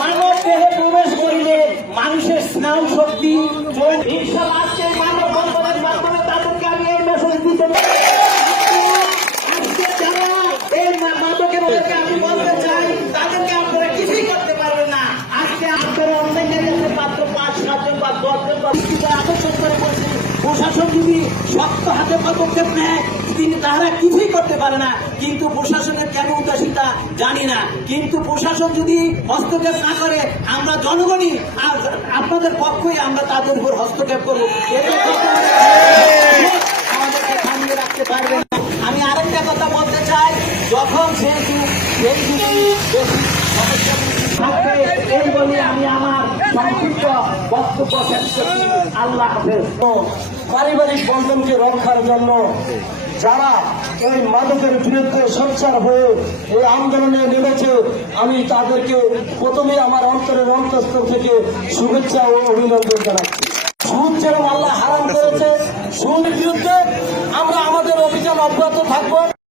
মানব দেহে প্রবেশ করিলে মানুষের স্নায়ু শক্তি আজকে মানব বন্ধনের মাধ্যমে তাদেরকে আমি এই মেসেজ দিতে আজকে যারা এই মাদকের ওদেরকে আমি বলতে চাই তাদেরকে আপনারা কিছুই করতে পারবেন না। আজকে আপনারা অনলাইনে মাত্র 5-7 জন বা 10 জন আকর্ষণ করে বলছি প্রশাসন যদি শক্ত হাতে পদক্ষেপ নেয় তারা কিছুই করতে পারে না। কিন্তু প্রশাসনের কেন উদাসীনতা জানি না, কিন্তু প্রশাসন যদি হস্তক্ষেপ না করে আমরা জনগণই আপনাদের পক্ষই আমরা তাদের উপর হস্তক্ষেপ করব, আমাদেরকে থামিয়ে রাখতে পারবেন না। আমি আরেকটা কথা বলতে চাই, যখন এই বলে আমি আমার সংক্ষিপ্ত বক্তব্য শেষ করছি। আল্লাহ হাফেজ। পারিবারিক বন্ধনকে রক্ষার জন্য যারা এই মাদকের বিরুদ্ধে সোচ্চার হয়ে এই আন্দোলনে নেমেছে, আমি তাদেরকে প্রথমে আমার অন্তরের অন্তঃস্থল থেকে শুভেচ্ছা ও অভিনন্দন জানাচ্ছি। সুদ যেরকম আল্লাহ হারাম করেছে, সুদের বিরুদ্ধে আমরা আমাদের অভিযান অব্যাহত থাকবো।